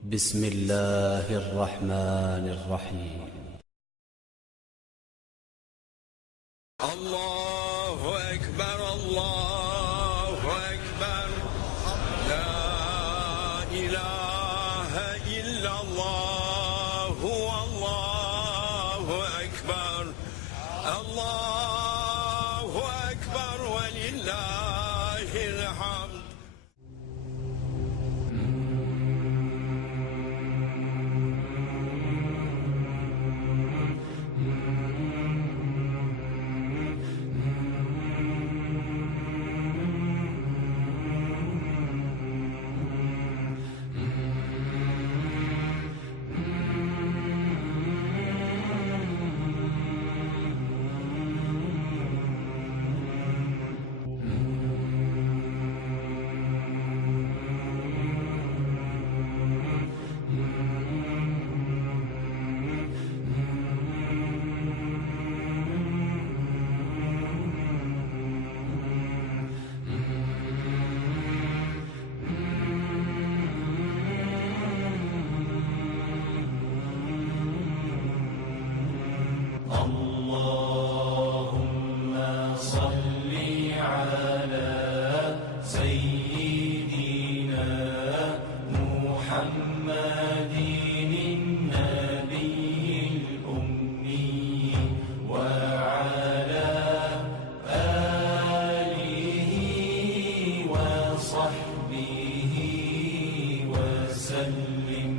بسم الله الرحمن الرحيم. الله أكبر الله أكبر لا إله إلا الله والله أكبر الله أكبر ولله الحمد. اللهم صل على سيدنا محمد النبي الأمي وعلى آله وصحبه وسلم.